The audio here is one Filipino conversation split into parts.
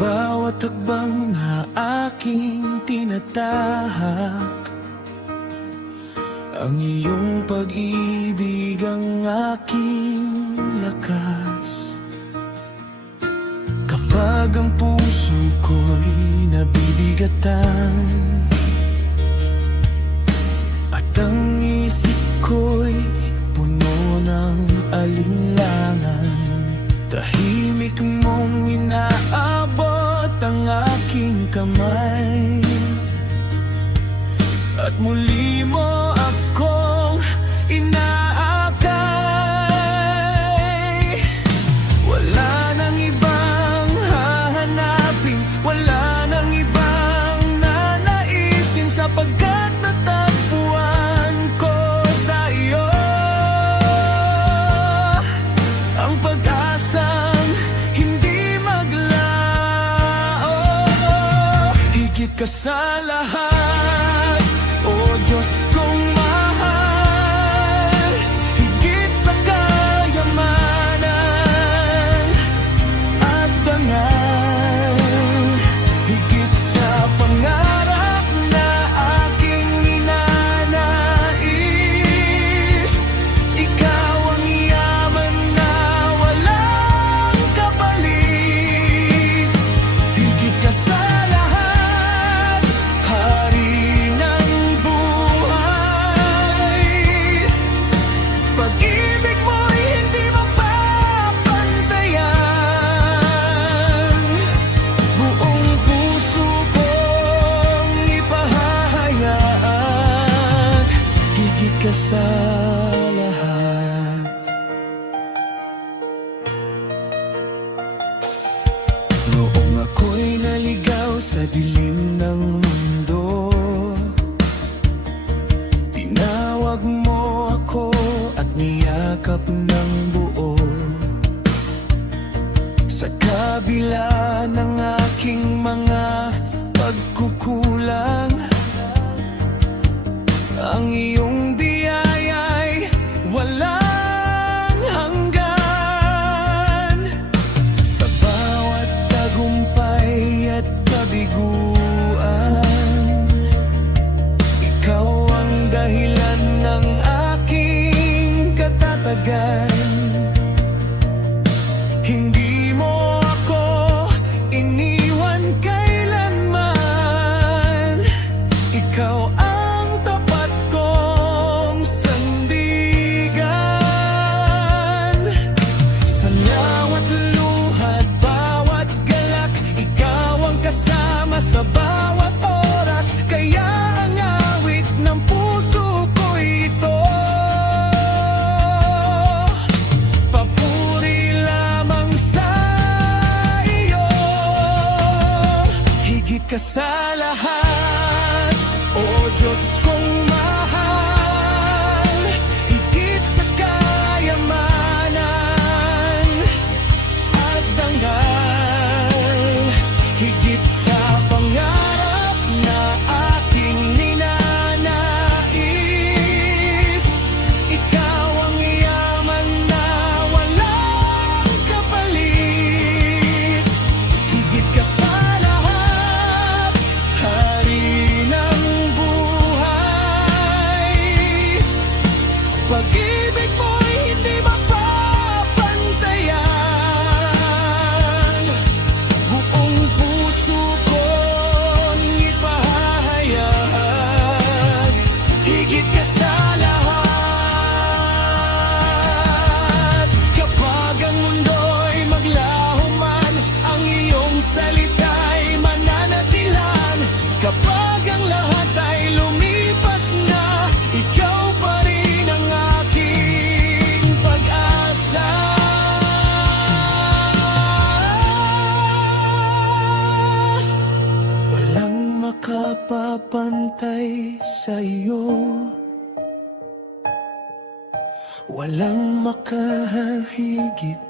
bawat hakbang na aking tinatahak, ang iyong pag-ibig ang aking lakas. Kapag ang puso ko'y nabibigatan at ang isip ko'y puno ng alinlangan, tahimik mong inaabot ang aking kamay at muli mo akong inaakay. Wala nang ibang hahanapin, wala nang ibang nanaisin, sapagkat natagpuan ko sa iyo ang pag-asang hindi maglao. Higit ka sa lahat, o Diyos kong mahal, higit sa kayamanan at dangal, higit sa pangarap na aking ninanais. Ikaw ang yaman na walang kapalit. Higit ka sa lahat, hari ng buhay. Pag-ibig mo'y hindi mapapantayan. Buong puso kong ipahahayag, higit ka sa lahat. Noong ako'y naligaw sa dilim ng mundo, tinawag mo ako at niyakap ng buo. Sa kabila ng aking mga pagkukulang, ang iyong biyaya'y walang hanggan. Sa bawat tagumpay at kabiguan, ikaw ang dahilan ng aking katatagan. Hindi mo ako iniwan kailanman. Ikaw ang tapat kong sandigan. Sa lawat luhat, bawat galak, ikaw ang kasama sa bawat oras. Kaya ang awit ng puso ko'y ito, papuri lamang sa iyo. Higit ka sa lahat, o Diyos kong mahal, higit sa kayamanan at dangal, higit sa pangarap na aking ninanais. Ikaw ang yaman na walang kapalit. Higit ka sa lahat, hari ng buhay. Pag-ibig mo'y hindi mapapantayan. Buong puso kong ipahahayag, higit ka sa lahat. Kapag ang mundo'y maglaho man, ang iyong salita'y mananatilan. Kapag ang lahat ay lumipas na, ikaw pa rin ang aking pag-asa. Walang makapapantay sa iyo, walang makahahigit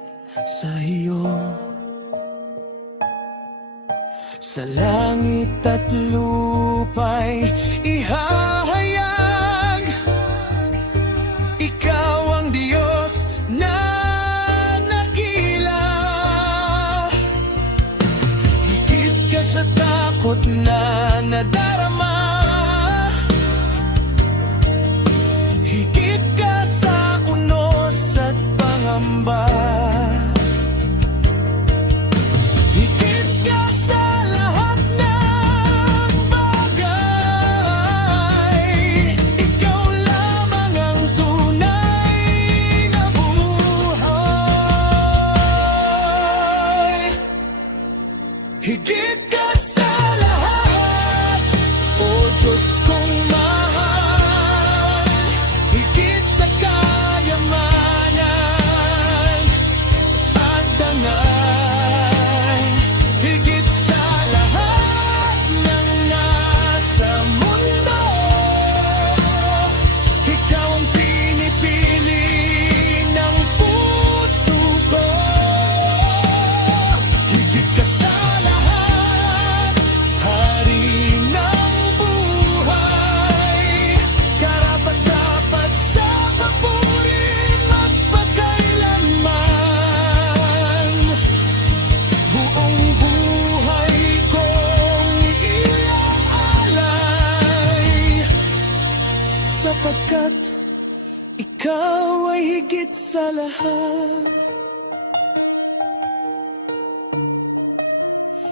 sa iyo. Sa langit at lupa'y ihahayag, ikaw ang Diyos na nakila. ka sa takot na nadarama. Higit ka sa unos at pangamba. Higit ka sa lahat ng bagay. Ikaw lamang ang tunay na buhay. Higit ka sa lahat, o Diyos kong mahal. Higit sa kayamanan at dangal. Higit sa lahat ng nasa mundo. Ikaw ang pinipili ng puso ko. Higit ka sa lahat, hari ng buhay. Karapat-dapat sa papuri magpakailanman. Buong buhay kong iaalay, sapagkat ikaw ay higit sa lahat.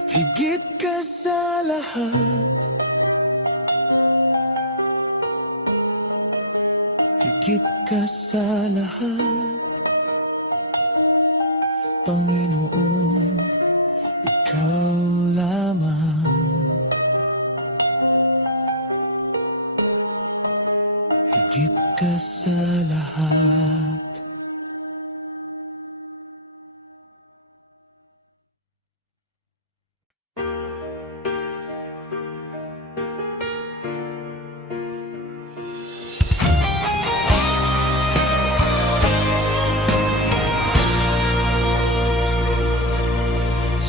Higit ka sa lahat. Higit ka sa lahat. Panginoon, ikaw lamang. Higit ka sa lahat.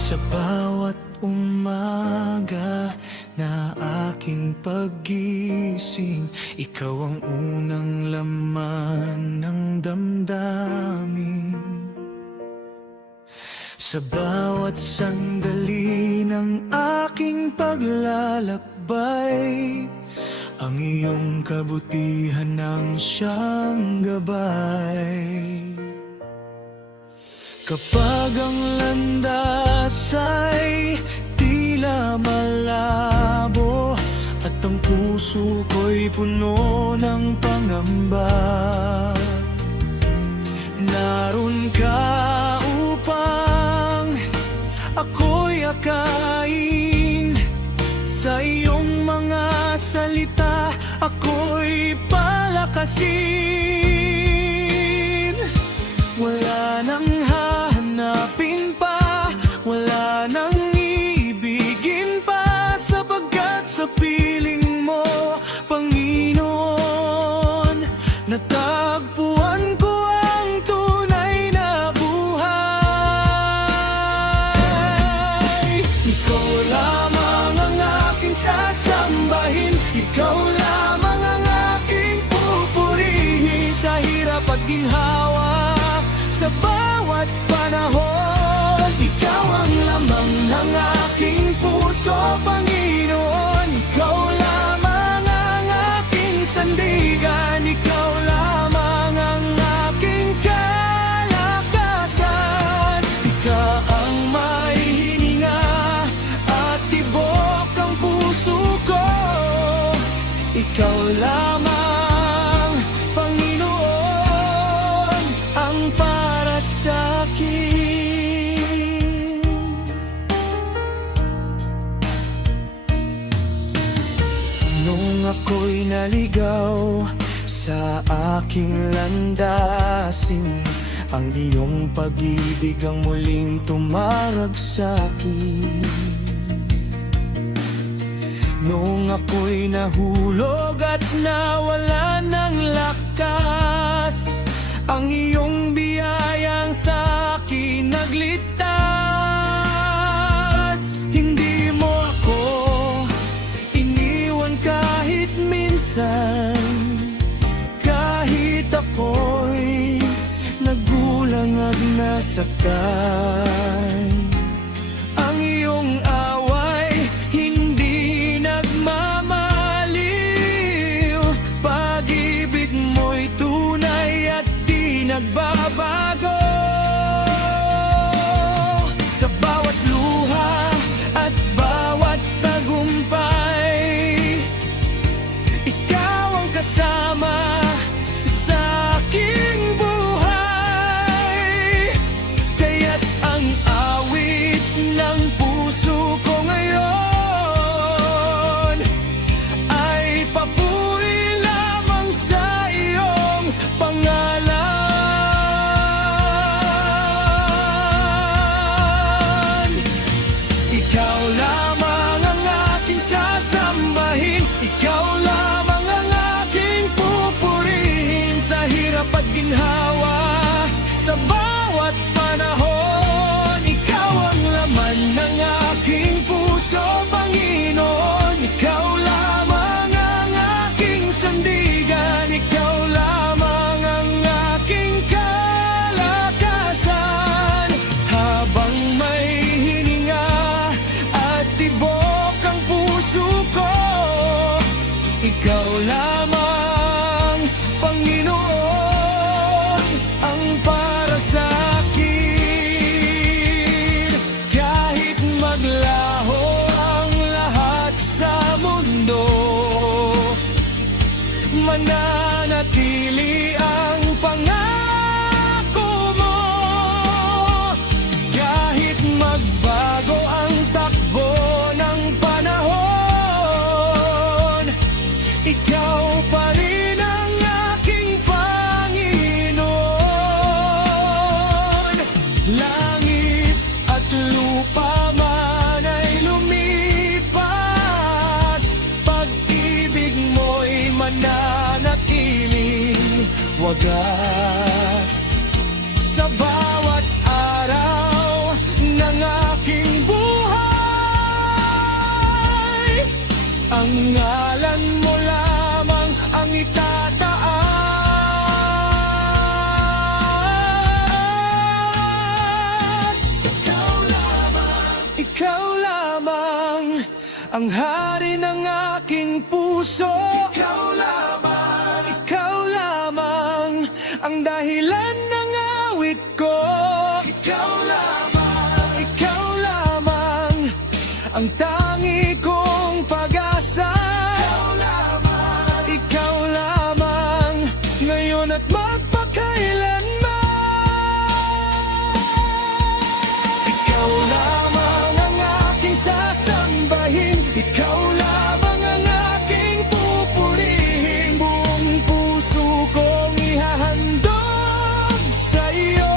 Sa bawat umaga na aking paggising, ikaw ang unang laman ng damdamin. Sa bawat sandali ng aking paglalakbay, ang iyong kabutihan ang siyang gabay. Kapag ang landas ay tila malabo at ang puso ko'y puno ng pangamba, naroon ka upang ako'y akayin. Sa iyong mga salita ako'y palakasin. Wala nang hahanapin pa, wala nang ibigin pa, sapagkat sa piling mo, Panginoon, natagpuan ko ang tunay na buhay. Ikaw lamang ang aking sasambahin, ikaw lamang ang aking pupurihin. Sa hirap at ginhawa, sa bawat panahon, ikaw ang lamang ng aking puso, Panginoon. Ikaw lamang ang aking sandigan, ikaw lamang ang aking kalakasan. Ikaw ang may hininga at tibok ang puso ko. Ikaw lamang, Panginoon, ang para sa'kin. Nung ako'y naligaw sa aking landasin, ang iyong pag-ibig ang muling tumarag sa'kin. Nung ako'y nahulog at nawala ng lakas, ang iyong biyayang sa'kin nagligtas. Hindi mo ako iniwan kahit minsan, kahit ako'y nagulang at nasaktan. Ang iyong away Ikaw lamang ang aking sasambahin, ikaw lamang ang aking pupurihin. Sa hirap at ginhawa, sa bawat panahon, ikaw ang laman ng aking puso, Panginoon. Ikaw lamang ang aking sandigan, ikaw lamang ang aking kalakasan. Habang may hininga at tibok ang puso ko, ikaw lamang, Panginoon, ang para sa akin. Kahit maglaho ang lahat sa mundo, mananatili ang pangako mo. Kahit magbago ang takbo ng panahon, ikaw pa rin ang aking Panginoon. Langit at lupa man ay lumipas, pag-ibig mo'y mananatiling wagas. Sa bawat araw ng aking buhay, ang ngalan mo lamang ang itataas. Ikaw lamang ang hari ng aking puso. Ikaw lamang ang dahilan ng awit ko. Ikaw lamang ang tangi kong pag-asa. Ikaw lamang ngayon at magpakailanman. Ikaw lamang ang aking sasambahin, ikaw lamang ang aking pupurihin. Buong puso kong ihahandog sa iyo,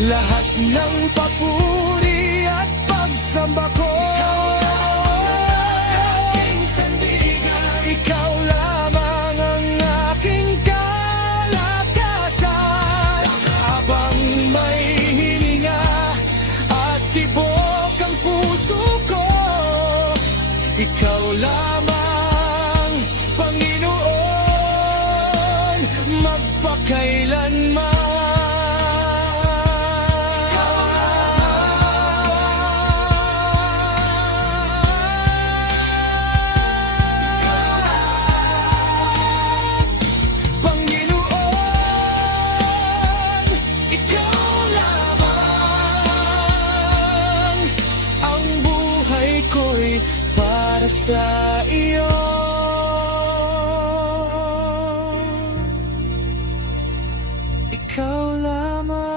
lahat ng papuri at pagsamba ko. Ikaw lamang ang aking kalakasan. Habang may hininga at tibok ang puso ko, ikaw lamang, Panginoon, magpakailanman. Panginoon, ikaw lamang, ang buhay ko'y para sa iyo. Ikaw lamang.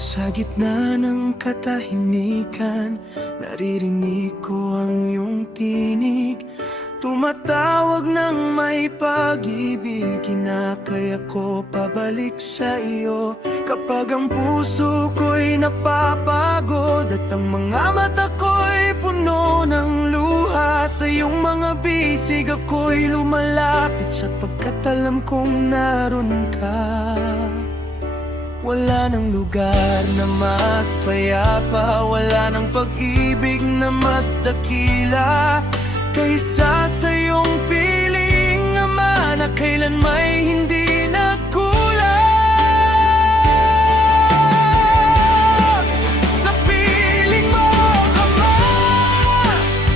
Sa gitna ng katahimikan, naririnig ko ang iyong tinig. Tumatawag ng may pag-ibig, kinakaya ko pabalik sa iyo. Kapag ang puso ko'y napapagod at ang mga mata ko'y puno ng luha, sa iyong mga bisig ako'y lumalapit, sapagkat alam kong naroon ka. Wala nang lugar na mas payapa, wala nang pag-ibig na mas dakila kaysa sa iyong piling, Ama, na kailan may hindi nagkulang. Sa piling mo, Ama,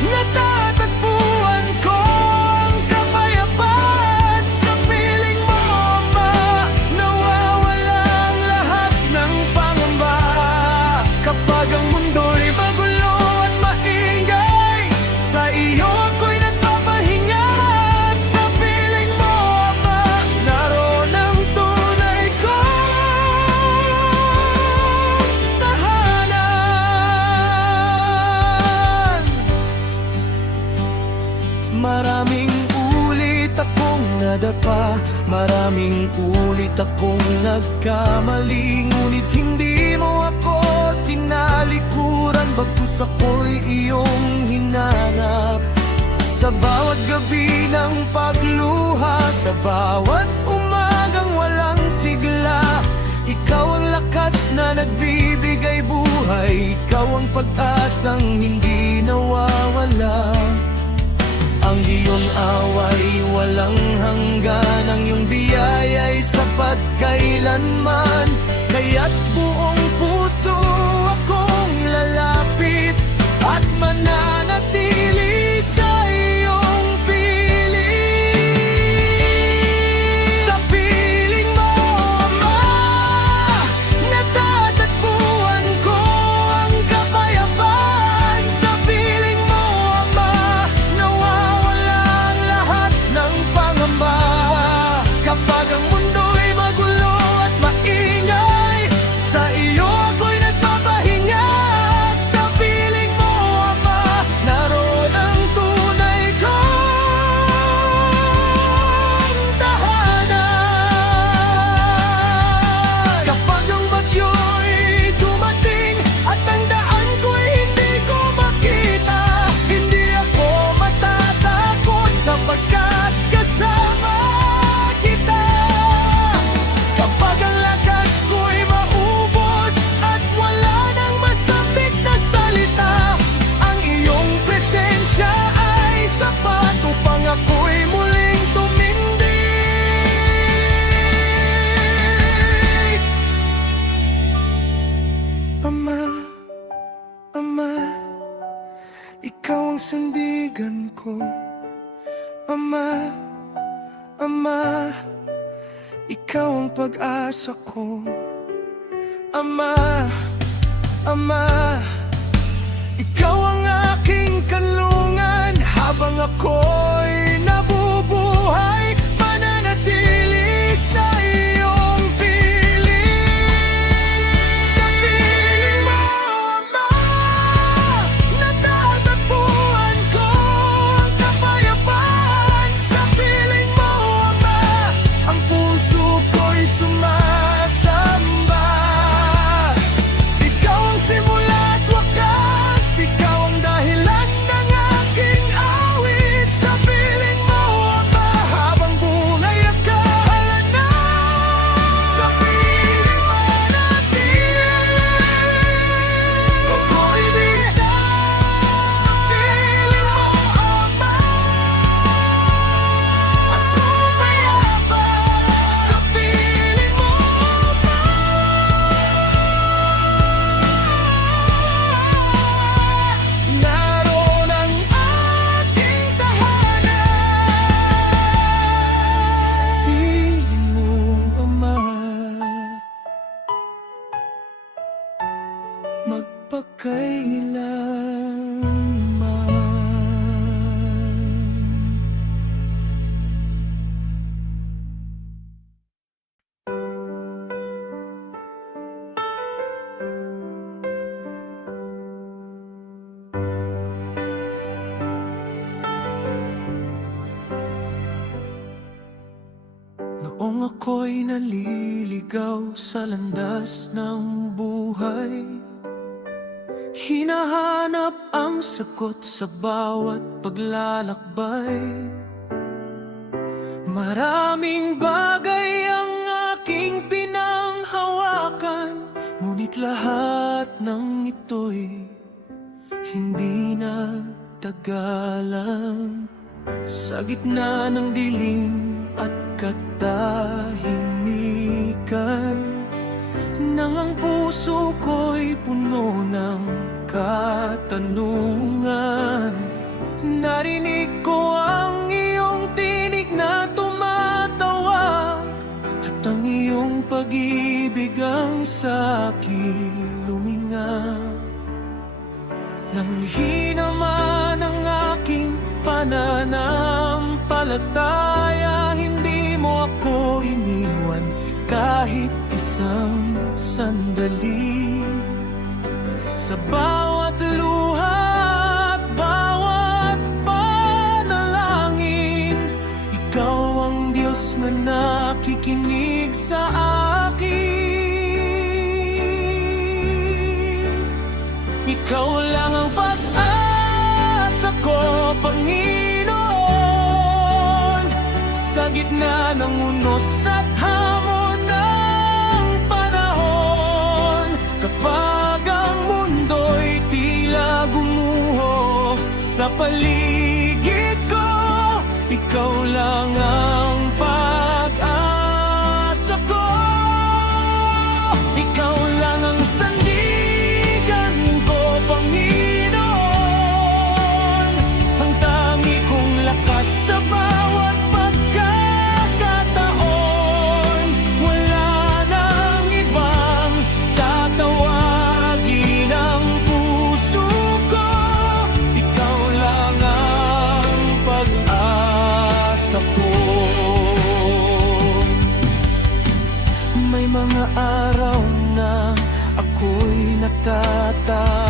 natatagpuan ko ang kapayapaan. Sa piling mo, Ama, nawawalang lahat ng pangamba. Kapag ang mundo'y magulo at maingay, sa iyo ako'y nagpapahinga. Sa piling mo, Ama, naroon Maraming ulit akong nagkamali, ngunit hindi mo ako tinalikuran, bagkus ako'y iyong hinanap. Sa bawat gabi ng pagluha, sa bawat umagang walang sigla, ikaw ang lakas na nagbibigay buhay, ikaw ang pag-asang hindi nawawala. Ang iyong away walang hanggan, ang iyong biyaya'y sapat kailanman. Kaya't buong puso akong lalapit at mananatili sa iyong piling. Sa piling mo, Ama, natatagpuan ko ang kapayapaan. Sa piling mo, Ama, nawawala ang lahat ng pangamba. Kapag ang mundo'y magulo at maingay, sa iyo ako'y nagpapahinga. Sa piling mo, Ama, naroon ang tunay kong tahanan. Kapag ang bagyo'y dumating at ang daan ko'y hindi ko makita, hindi ako matatakot sapagkat kasama kita. Kapag ang lakas ko'y maubos at wala nang masapit na salita, ang iyong presensya ay sapat upang ako'y muling tumindig. Ama, Ama, ikaw ang sandigan ko. Ama, Ama, ikaw ang pag-asa ko. Ama, Ama, ikaw ang aking kanlungan. Habang ako'y nabubuhay, mananatili sa iyong piling. Sa piling mo, Ama, natatagpuan ko ang kapayapaan. Sa piling mo, Ama, ang puso ko'y sumasamba. Ikaw ang simula at wakas, ikaw ang dahilan ng aking awit. Sa piling mo, Ama, habang buhay at kaalanan. Sa piling mo natin, ako'y ligtas. Sa piling mo, Ama, ako'y mayabang. Sa piling mo, Ama, naroon ang ating tahanan. Sa piling mo, Ama, magpakailanman. Noong ako'y naliligaw sa landas ng buhay, hinahanap ang sagot sa bawat paglalakbay. Maraming bagay ang aking pinanghawakan, ngunit lahat ng ito'y hindi nagtagalan. Sa gitna ng dilim at katahimikan, nang ang puso ko'y puno ng katanungan, narinig ko ang iyong tinig na tumatawag, at ang iyong pag-ibig ang sa'kin luminga. Nang hinaman ang aking pananampalataya, hindi mo ako iniwan kahit isang sandali. Sa bawat luha at bawat panalangin, ikaw ang Diyos na nakikinig Ikaw lang ang pag-asa ko, Panginoon. Sa gitna ng unos at hamon ng panahon, kapag ang mundo'y tila gumuho sa paligid ko, ikaw lang ang pag-asa ko. Ikaw lang ang sandigan ko, Panginoon. Ang tangi kong lakas sa bawat pagkakataon. Wala nang ibang tatawagin ang puso ko. Ikaw lang ang pag-asa ko. May mga araw na ako'y natatakot,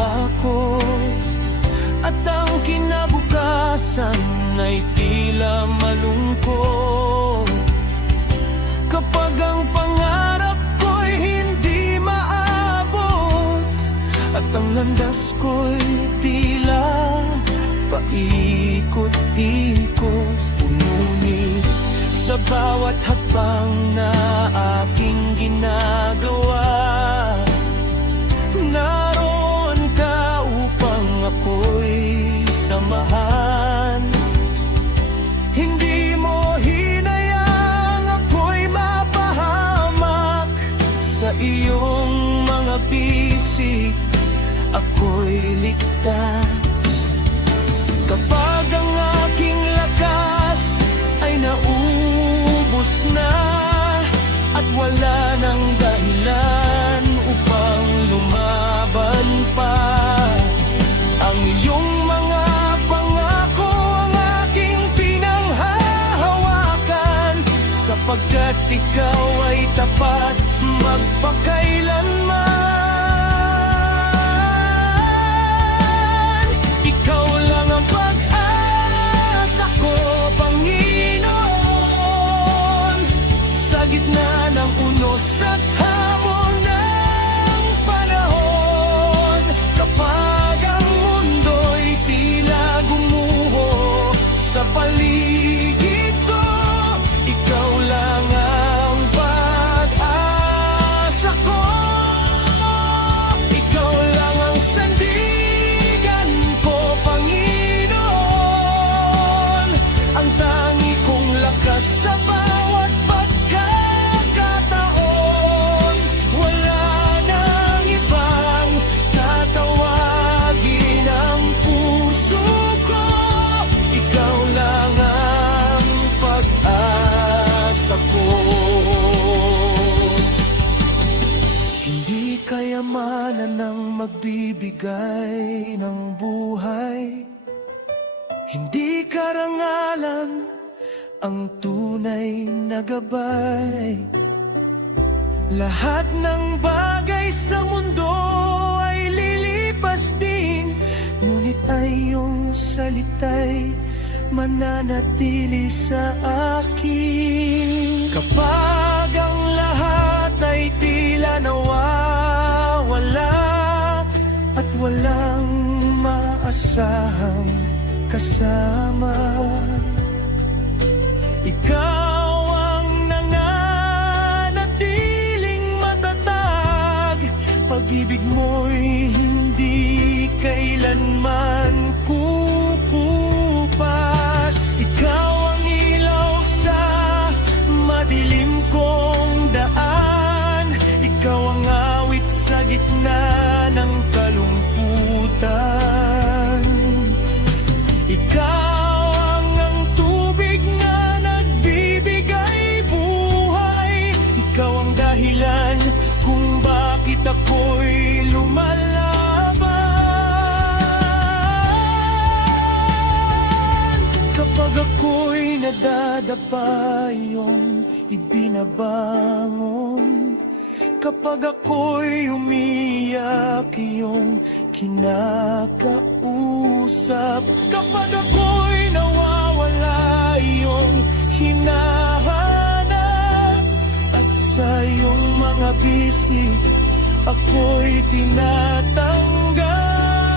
at ang kinabukasan ay tila malungkot. Kapag ang pangarap ko'y hindi maabot, at ang landas ko'y tila paikot-ikot, ngunit sa bawat hakbang na aking ginagawa, naroon ka upang ako'y samahan. Hindi mo hinayang ako'y mapahamak sa iyong mga bisig, ako'y ligtas. Kapag ang aking lakas ay naubos na, at wala nang dahilan upang lumaban pa, ang iyong mga pangako ang aking pinanghahawakan, sapagkat ikaw ay tapat magpakailanman. Ikaw lang ang pag-asa ko, Panginoon. Sa gitna ng unos at hamon ng panahon, kapag ang mundo'y tila gumuho sa paligid ko, ikaw lang ang pag-asa ko. Ikaw lang ang sandigan ko, Panginoon. Ang tangi kong lakas sa bawat pagkakataon. Wala nang ibang tatawagin ang puso ko. Ikaw lang ang pag-asa ko. Hindi kayamanan ang magbibigay ng buhay, hindi karangalan ang tunay na gabay. Lahat ng bagay sa mundo ay lilipas din, ngunit ay iyong salita'y mananatili sa akin. Kapag ang lahat ay tila nawawala, at walang maasahang kasama, ikaw ang nananatiling matatag. Pag-ibig mo'y hindi kailanman kukupas. Ikaw ang ilaw sa madilim kong daan. Ikaw ang awit sa gitna ng kalungkutan. Ikaw ang tubig na nagbibigay buhay. Ikaw ang dahilan kung bakit ako'y lumalaban. Kapag ako'y nadadapa, iyong ibinabangon. Kapag ako'y umiyak, iyong kinakausap. Kapag ako'y nawawala, iyong hinahanap. At sa iyong mga bisig, ako'y tinatanggap.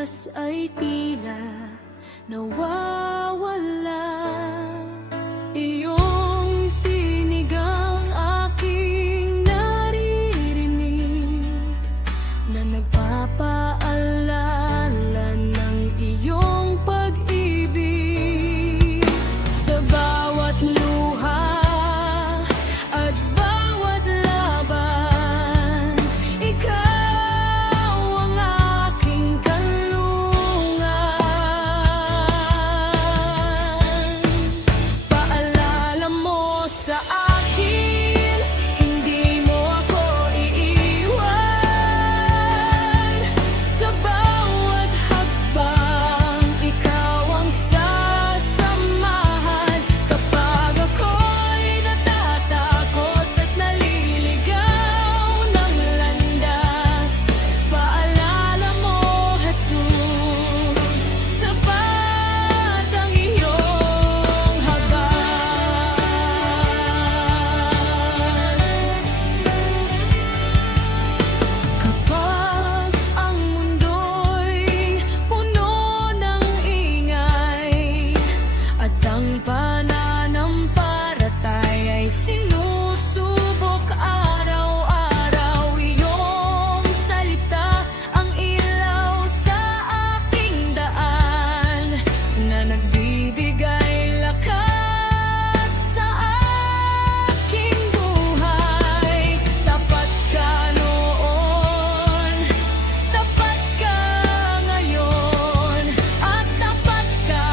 landas ay tila nawawala. Iyong tinig ang aking naririnig na nagpapaalala ng iyong pag-ibig. Sa bawat luha at bawat laban, ikaw ang aking kanlungan. Paalala mo sa akin, hindi mo ako iiwan. Sa bawat hakbang, ikaw ang sasamahan. Kapag ako'y natatakot at naliligaw ng landas, paalala mo, Jesus, sapat ang iyong habag. Kapag ang mundo'y puno ng ingay at ang pananampalatay ay sinusubok araw-araw, iyong salita ang ilaw sa aking daan na nagbibigay lakas sa aking buhay. Tapat ka noon, tapat ka ngayon, at tapat ka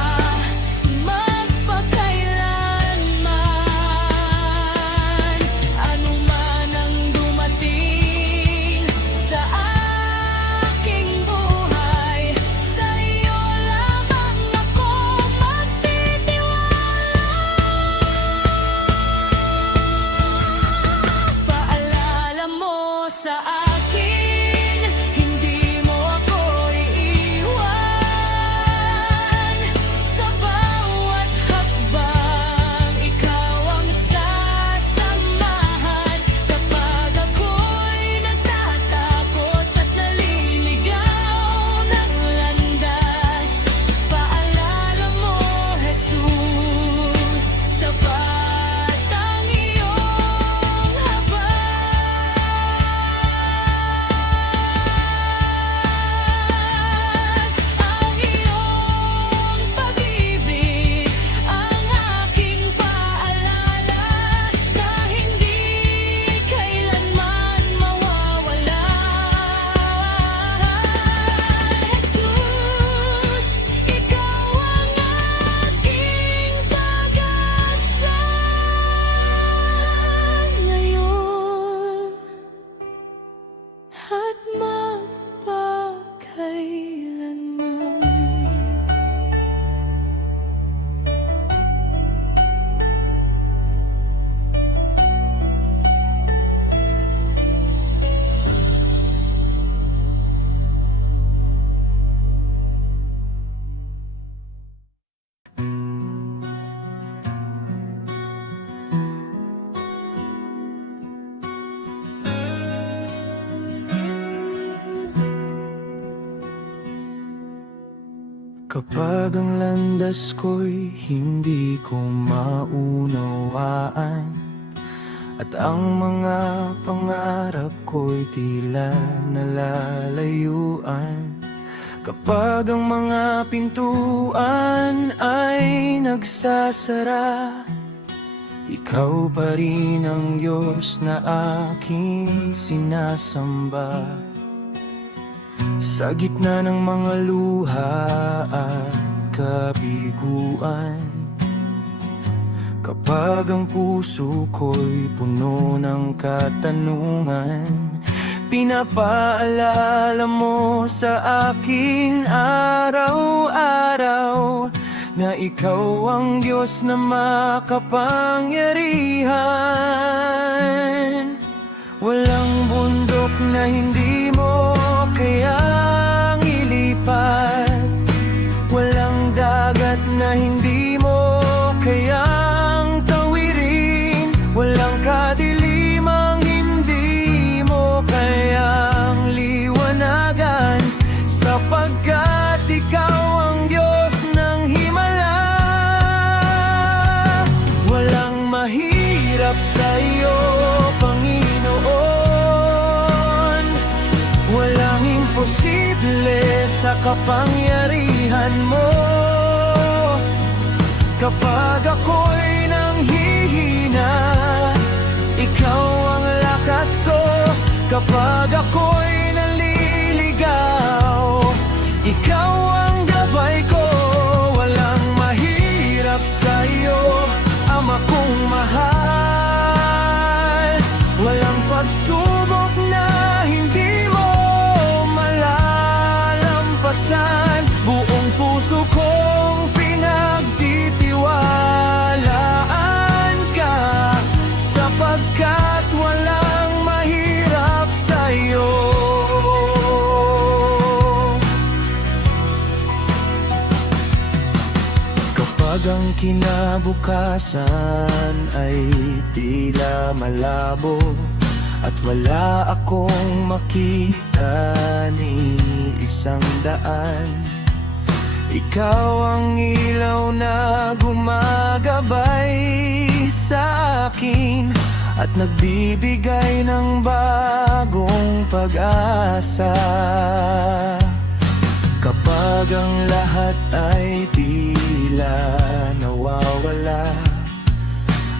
magpakailanman. Ano man ang dumating sa aking buhay, sa iyo lamang ako magtitiwala. Paalala mo sa akin, hindi mo ako iiwan. Sa bawat hakbang, ikaw ang sasamahan. Kapag ako'y natatakot at naliligaw ng landas, paalala mo, Jesus, sapat ang iyong habag. Ang iyong pag-ibig ang aking paalala na hindi kailanman mawawala. Jesus, ikaw ang aking pag-asa ngayon at magpakailanman. Kapag ang landas ko'y hindi ko maunawaan at ang mga pangarap ko'y tila nalalayuan, kapag ang mga pintuan ay nagsasara, ikaw pa rin ang Diyos na aking sinasamba. Sa gitna ng mga luha at kabiguan, kapag ang puso ko'y puno ng katanungan, pinapaalala mo sa akin araw-araw na ikaw ang Diyos na makapangyarihan. Walang bundok na hindi mo kayang ilipat, walang dagat na hindi mo kayang tawirin, walang kadilimang hindi mo kayang liwanagan, sapagkat mahirap sa'yo, Panginoon. Walang imposible sa kapangyarihan mo. Kapag ako'y nanghihina, ikaw ang lakas ko. Kapag ako'y naliligaw, ikaw ang gabay ko. Walang mahirap sa'yo, Ama kong mahal. Walang pagsubok na hindi mo malalampasan. Buong puso kong pinagtitiwalaan ka, sapagkat walang mahirap sa'yo. Kapag ang kinabukasan ay tila malabo at wala akong makita ni isang daan, ikaw ang ilaw na gumagabay sa akin at nagbibigay ng bagong pag-asa. Kapag ang lahat ay tila nawawala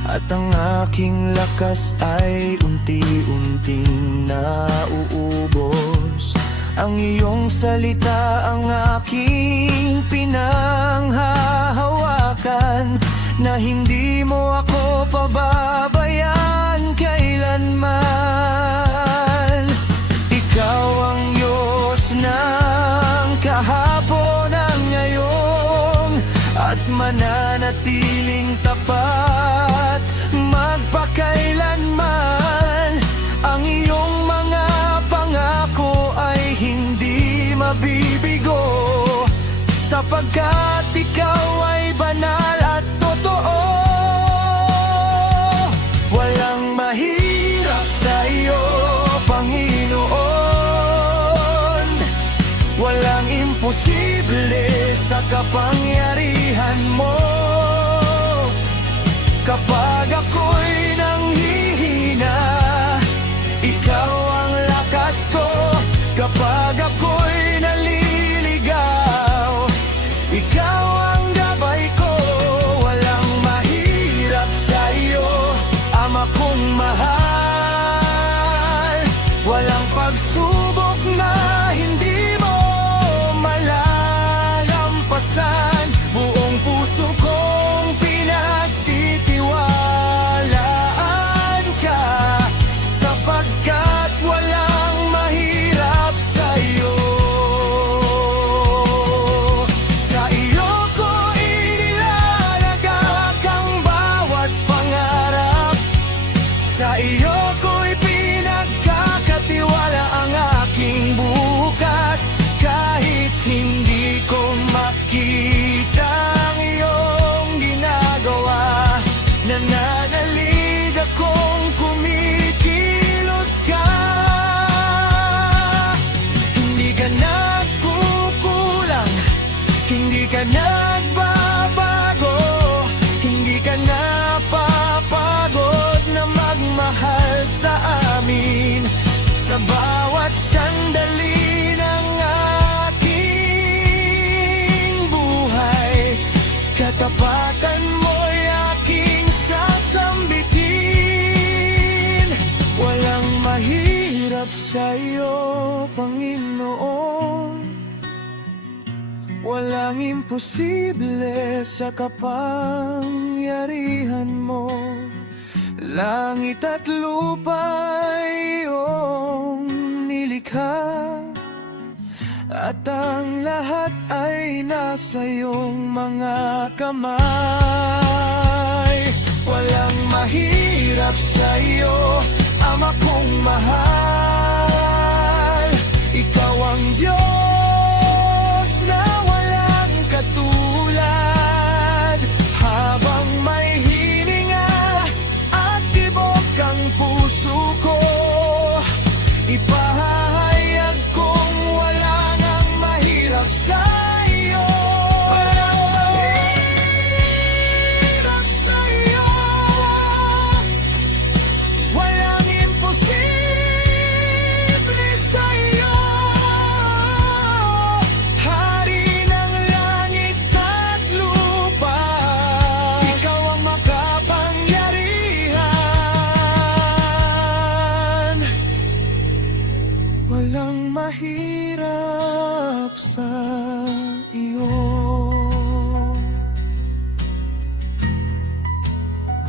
at ang aking lakas ay unti-unting nauubos, ang iyong salita ang aking pinanghahawakan, na hindi mo ako pababayaan kailanman. Ikaw ang Diyos ng kahapon at ngayon, at mananatiling tapat magpakailanman. Ang iyong mga pangako ay hindi mabibigo, sapagkat ikaw ay banal at totoo. Walang mahirap sa iyo, Panginoon. Walang imposible sa kapangyarihan mo. Kapag ako'y nanghihina, ikaw ang lakas ko. Kapag ako'y naliligaw, ikaw ang gabay ko. Walang mahirap sa iyo, Ama kong mahal. Walang pagsubok na hindi mo malalampasan. Buong puso kong pinagtitiwalaan ka, sapagkat walang mahirap sa iyo. Sa iyo ko inilalagak ang bawat pangarap. Sa iyo ko'y pinagkakatiwala ang aking bukas. Kahit hindi ko makita ang iyong ginagawa, nananalig akong kumikilos ka. Hindi ka nagkukulang, hindi ka nagbabago, hindi ka napapagod na magmahal sa amin. Sa bawat sandali ng aking buhay, katapatan mo'y aking sasambitin. Walang mahirap sa iyo, Panginoon. Walang imposible sa kapangyarihan mo. Langit at lupa iyong nilikha, at ang lahat ay nasa iyong mga kamay. Walang mahirap sa iyo, Ama kong mahal. Ikaw ang Diyos na walang katulad. Habang may hininga at tibok ang puso ko, ipahayag kong wala ngang mahirap sa iyo. Walang mahirap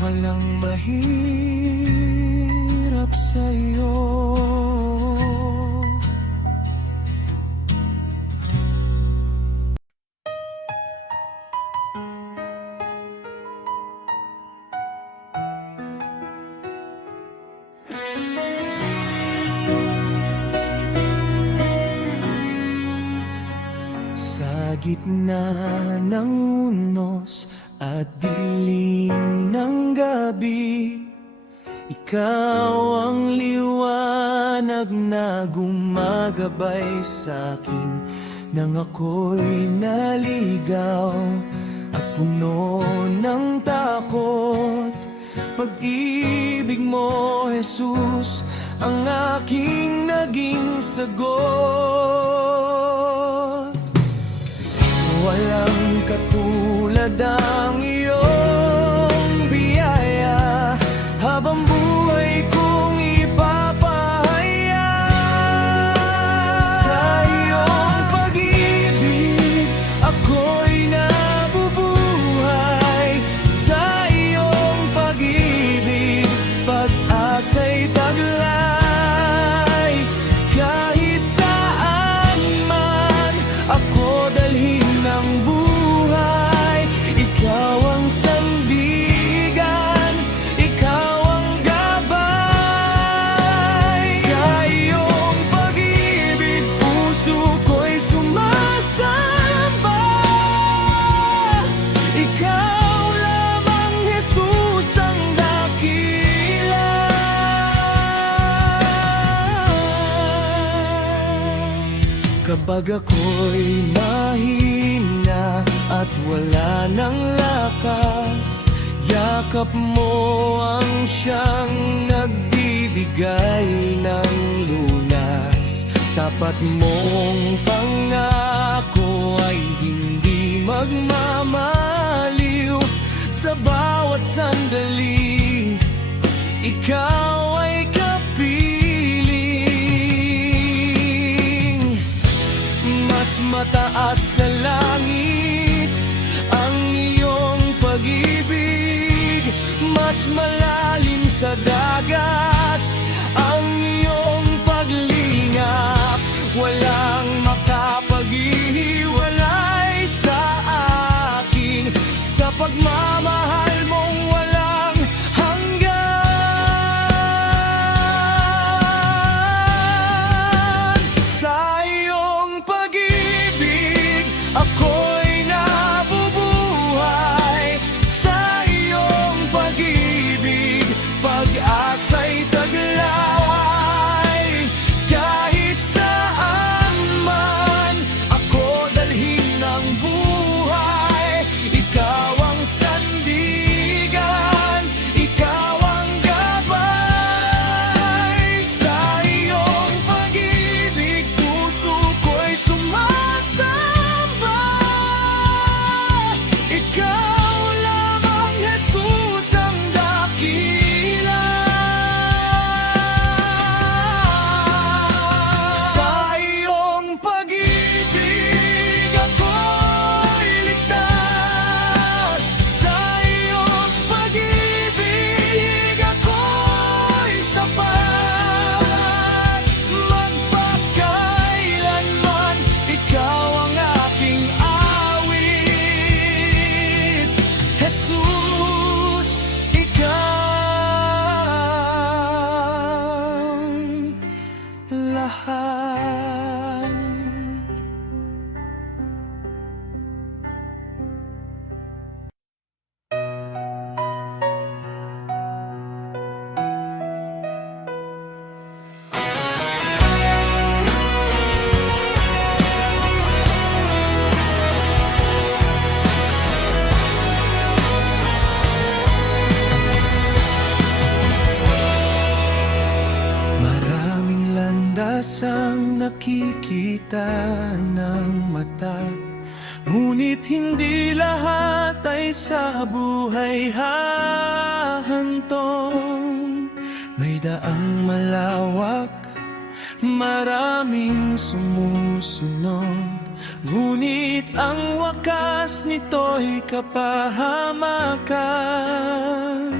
walang mahirap sa'yo. Sa gitna ng unos at dilim ng gabi, ikaw ang liwanag na gumagabay sa'kin nang ako'y naligaw at puno ng takot. Pag-ibig mo, Jesus, ang aking naging sagot. Walang katulad ang iyong biyaya, habang buhay kong ipapahaya. Sa iyong pag-ibig, ako'y nabubuhay. Sa iyong pag-ibig, pag-asa'y taglay. Kahit saan man ako dalhin ng buhay, ikaw ang sandigan, ikaw ang gabay. Sa iyong pag-ibig, puso ko'y sumasamba. Ikaw lamang, Jesus, ang dakila. Kapag ako'y mahina at wala ng lakas, yakap mo ang siyang nagbibigay ng lunas. Tapat mong pangako ay hindi magmamaliw. Sa bawat sandali, ikaw ay kapiling. Mas mataas sa langit ang iyong pag-ibig, mas malalim sa dagat ang iyong paglingap. Walang makapaghihiwalay sa akin, sa pagmamahal mong walang hanggan. Sa iyong pag-ibig, ako'y nabubuhay. Sa iyong pag-ibig, pag-asa'y taglay. Kahit saan man ako dalhin ng buhay, ikaw ang sandigan, ikaw ang gabay. Sa iyong pag-ibig, puso ko'y sumasamba. Ikaw lamang, Jesus, ang dakila. Sa iyong pag-ibig, ako'y ligtas. Sa iyong pag-ibig, ako'y sapat. Magpakailanman, ikaw ang aking awit. Jesus, ikaw lahat. Maraming landas ang nakikita ng mata, ngunit hindi lahat ay sa buhay hahantong. May daang malawak, maraming sumusunod, ngunit ang wakas nito'y kapahamakan.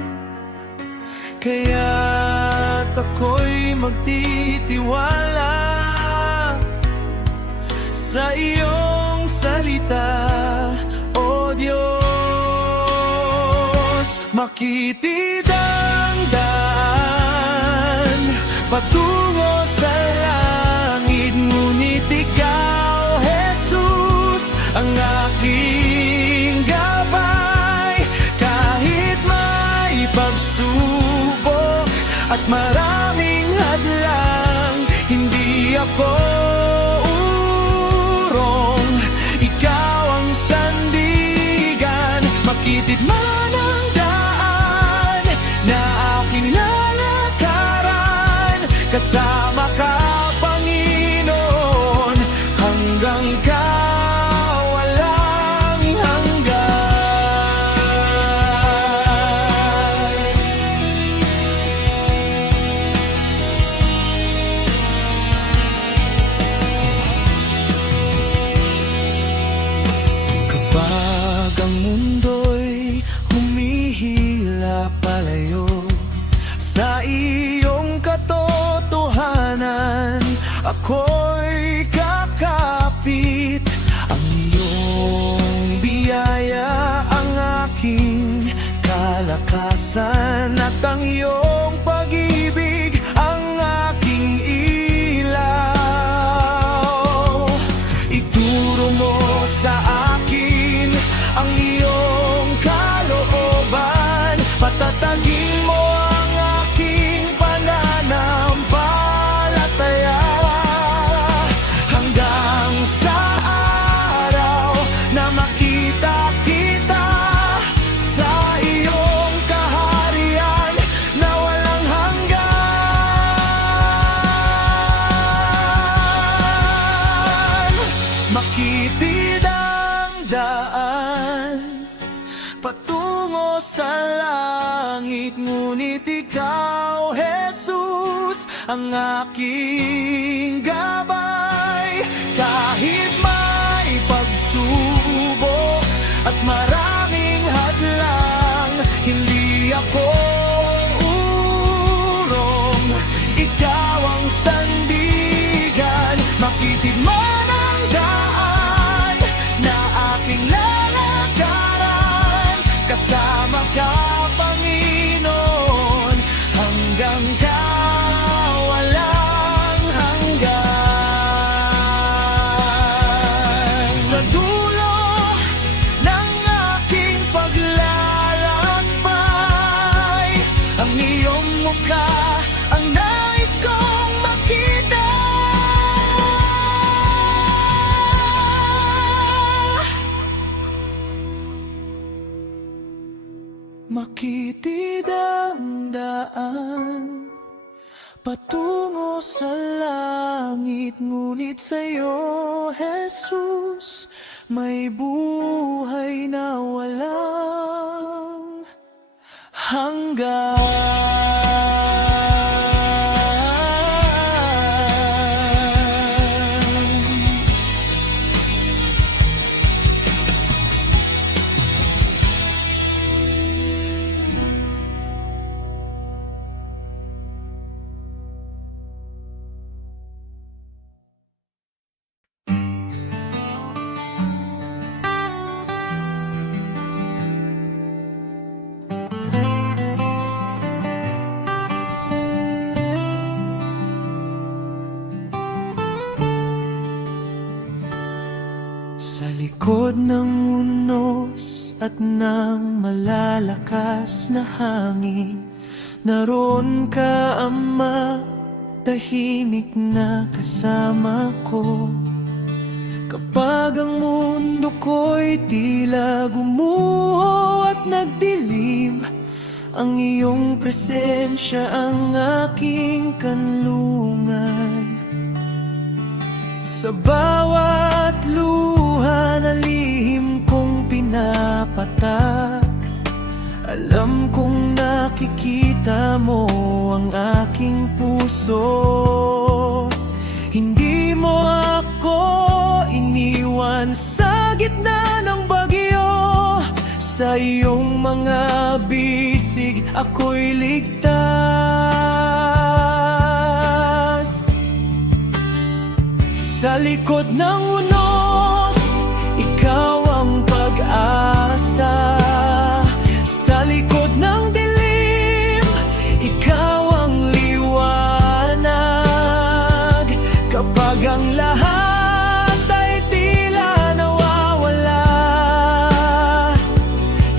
Kaya't ako'y magtitiwala sa iyong salita, O Diyos. Makitid ang daan patungo sa langit, ngunit ikaw, Jesus, ang aking gabay. Kahit may pagsubok at maraming hadlang, hindi ako urong. Ikaw ang sandigan, makitid man ang daan na aking lalakaran. Kasama ka, Panginoon, hanggang kawalang hanggan. Kapag ang mundo'y humihila palayo sa iyong katotohanan, ako'y kakapit. Ang iyong biyaya ang aking kalakasan, at ang iyong pag-ibig ang aking ilaw. Ituro mo sa akin ang iyong kalooban, patatagin mo ang aking pananampalataya, hanggang sa araw na makita kita sa iyong kaharian na walang hanggan. Makitid ang daan patungo sa langit, ngunit ikaw, Jesus, ang aking gabay. Kahit may pagsubok at maraming hadlang, hindi ako urong. Ikaw ang sandigan, makitid man ang daan na aking lalakaran. Kasama ka, Panginoon, hanggang kawalang hanggan. Sa dulo ng aking paglalakbay, ang iyong mukha ang nais kong makita. Makitid ang daan patungo sa langit, ngunit sa'yo, Jesus, may buhay na walang hanggan. Sa likod ng unos at ng malalakas na hangin, naroon ka, Ama, tahimik na kasama ko. Kapag ang mundo ko'y tila gumuho at nagdilim, ang iyong presensya ang aking kanlungan. Sa bawat luha na lihim kong pinapatak, alam kong nakikita mo ang aking puso. Hindi mo ako iniwan sa gitna ng bagyo. Sa iyong mga bisig ako'y ligtas. Sa likod ng unos, ikaw ang pag-asa. Sa likod ng dilim, ikaw ang liwanag. Kapag ang lahat ay tila nawawala,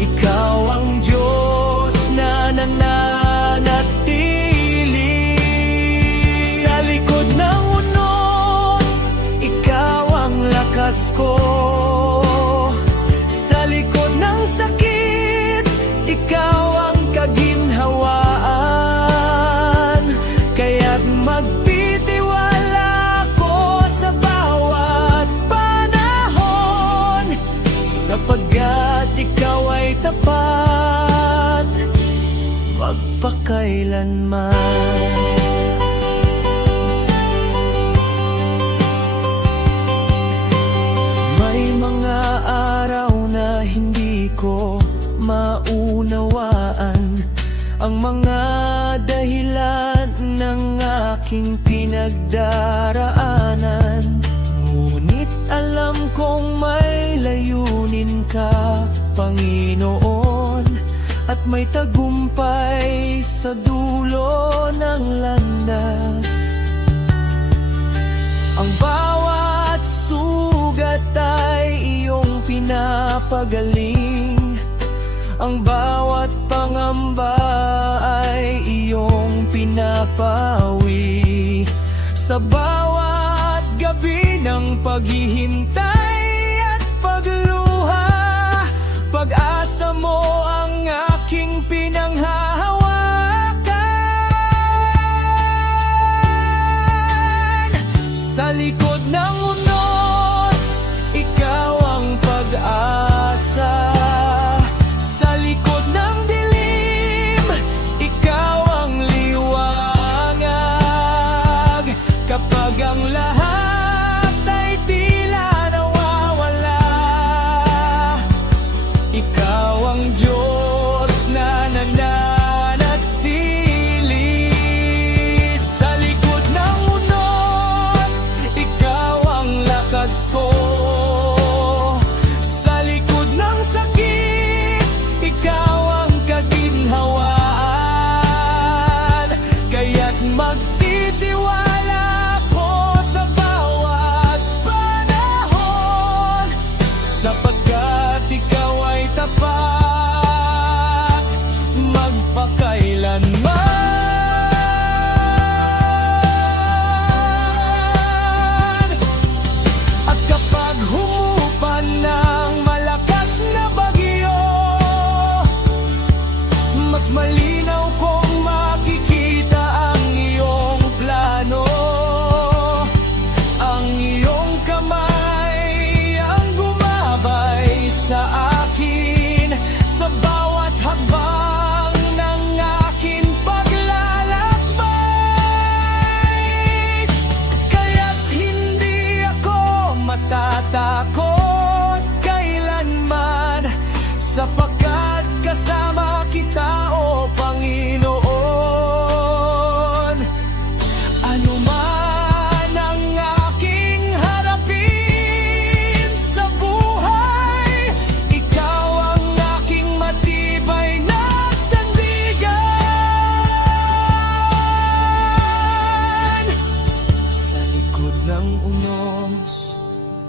ikaw ang Diyos na nananatili. Sa likod ng unos, ikaw ang lakas ko. Sa likod ng sakit, ikaw ang kaginhawaan. Kaya't magtitiwala ko sa bawat panahon, sapagkat ikaw ay tapat magpakailanman. May mga araw na hindi ko maunawaan ang mga dahilan ng aking pinagdaraanan. Ngunit alam kong may layunin ka, Panginoon, at may tagumpay sa dulo ng landas. Ang bawat sugat ay iyong pinapagaling. Ang bawat pangamba ay iyong pinapawi. Sa bawat gabi ng paghihintay at pagluha, pag-asa mo ang aking pinanghahawakan. Sa likod ng unos, ikaw ang pag-asa. Sa likod ng dilim, ikaw ang liwanag. Kapag ang lahat ay tila nawawala, ikaw ang Diyos na nananatili. Sa likod ng unos, ikaw ang lakas ko. Sa likod ng sakit, ikaw ang kaginhawaan. Kaya't magtitiwala ko sa bawat panahon, sapagkat ikaw ay tapat magpakailanman. At kapag humupan ng malakas na bagyo, mas malinaw kong makikita ang iyong plano. Ang iyong kamay ang gumabay sa akin sa bawat hakbang ng aking paglalakbay. Kaya't hindi ako matatakot kailanman, sapagkat kasama kita, O Panginoon. Ano man ang aking harapin sa buhay, ikaw ang aking matibay na sandigan. Sa likod ng unos,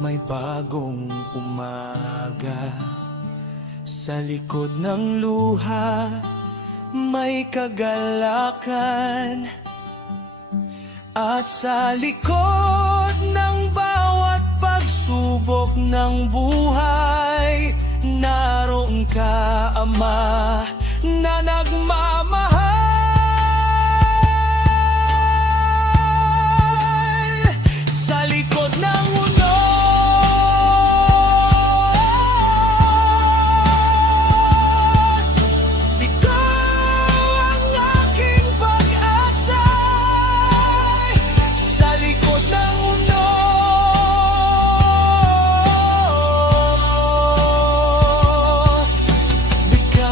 may bagong umaga. Sa likod ng luha, may kagalakan. At sa likod ng bawat pagsubok ng buhay, naroon ka, Ama, na nagmamahal. Sa likod ng unos, ikaw ang aking pag-asa. Sa likod ng unos, ikaw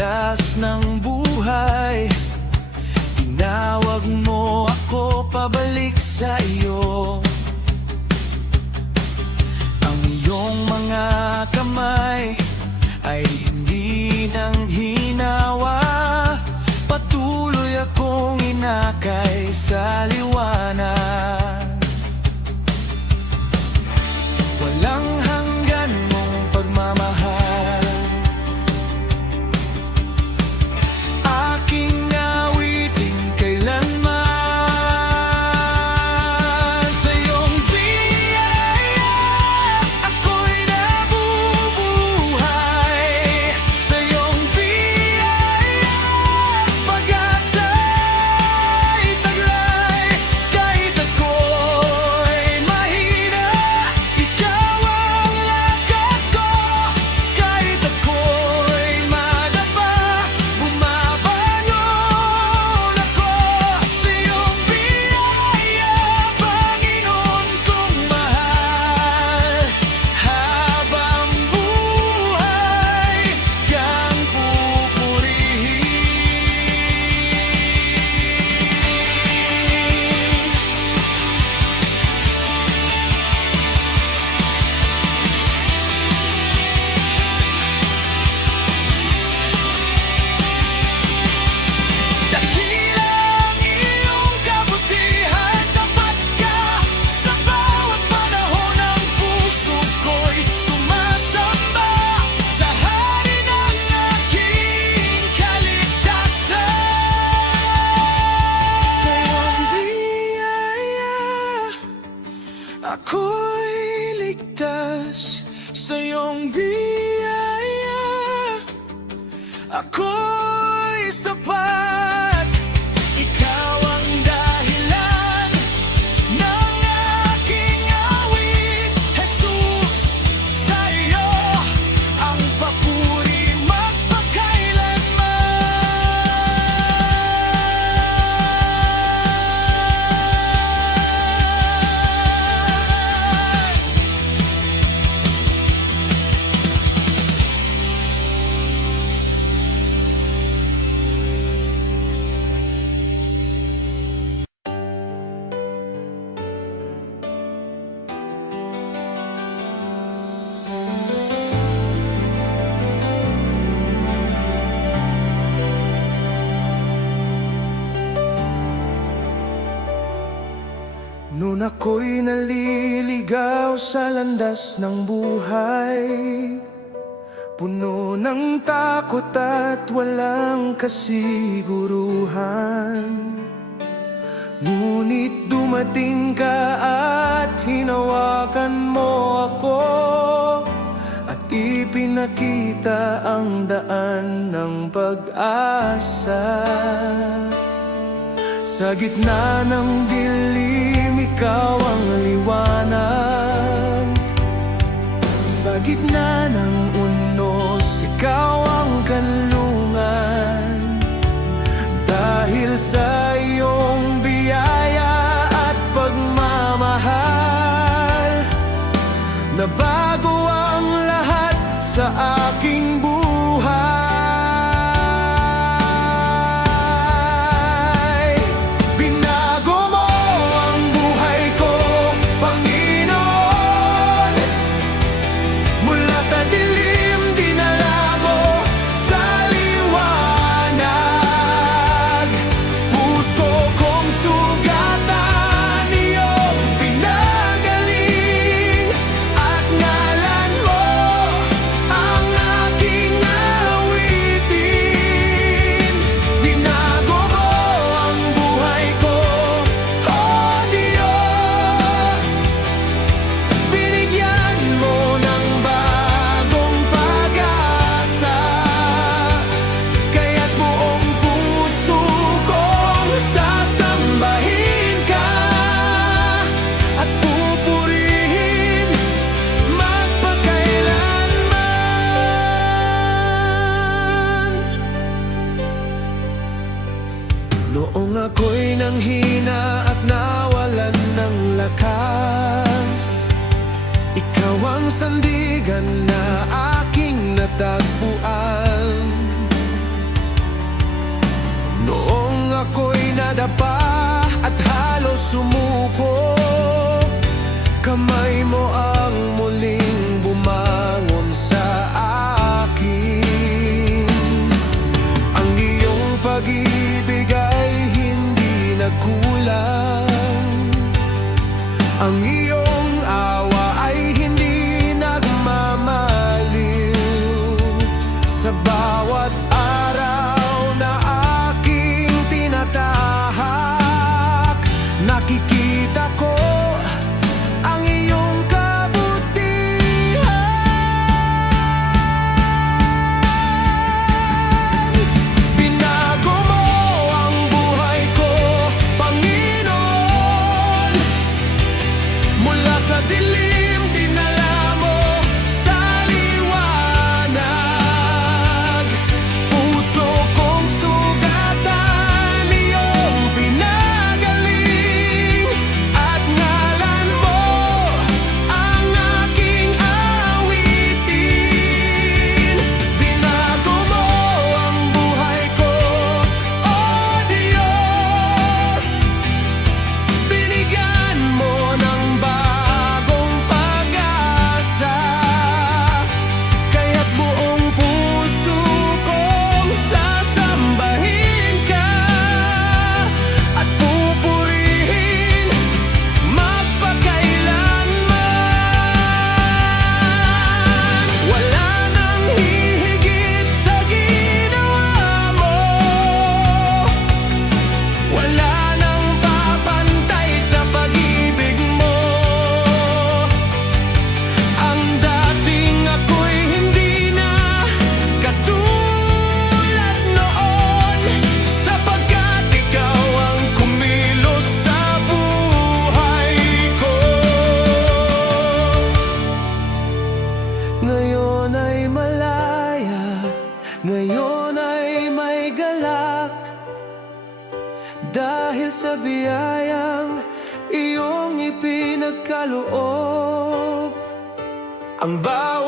landas ng buhay. Tinawag mo ako pabalik sa iyo. Ang iyong mga kamay ay hindi nang hinawa. Patuloy akong inakay sa liwanag. Walang hanggan mong pagmamahal, aking awitin kailanman. Sa iyong biyaya ako'y nabubuhay. Sa iyong biyaya pag-asa'y taglay. Kahit ako'y mahina, ikaw ang lakas ko. Kahit ako'y madapa, bumabangon ako. Sa iyong biyaya, Panginoon kong mahal. Habang buhay kang pupurihin. Dakila ang iyong kabutihan, tapat ka sa bawat panahon. Ang puso ko'y sumasamba sa hari ng aking kaligtasan. Sa iyong biyaya ako'y ligtas. Sa iyong biyaya ako'y sapat. Ikaw ang dahilan ng aking awit, Jesus. Sa iyo ang papuri magpakailanman. Noon ako'y naliligaw sa landas ng buhay, puno ng takot at walang kasiguruhan. Ngunit dumating ka at hinawakan mo ako, at ipinakita ang daan ng pag-asa. Sa gitna ng dilim, ikaw ang liwanag. Sa gitna ng unos, ikaw ang kanlungan. Dahil sa iyong biyaya at pagmamahal, nabago ang lahat sa aking buhay. Noong ako'y nanghina at nawalan ng lakas, ikaw ang sandigan na aking natagpuan. ako'y nadapa at halos sumuko, kamay mo ang muling bumangon sa akin. Ang iyong pag-ibig ay hindi nagkulang, ang iyong awa ay hindi nagmamaliw. Sa bawat araw na aking tinatahak, nakikita ko ang iyong kabutihan. Binago mo ang buhay ko, Panginoon. Mula sa dilim, dinala mo sa liwanag. Puso kong sugatan, iyong pinagaling, at ngalan mo ang aking awitin. Binago mo ang buhay ko, O Diyos. Binigyan mo ng bagong pag-asa, kaya't buong puso kong sasambahin ka at pupurihin magpakailanman. Wala nang hihigit sa ginawa mo, wala nang papantay sa pag-ibig mo. Ang dating ako'y hindi na katulad noon, sapagkat ikaw ang kumilos sa buhay ko. Ngayon ay malaya, ngayon ay may galak, dahil sa biyayang iyong ipinagkaloob. Ang bawat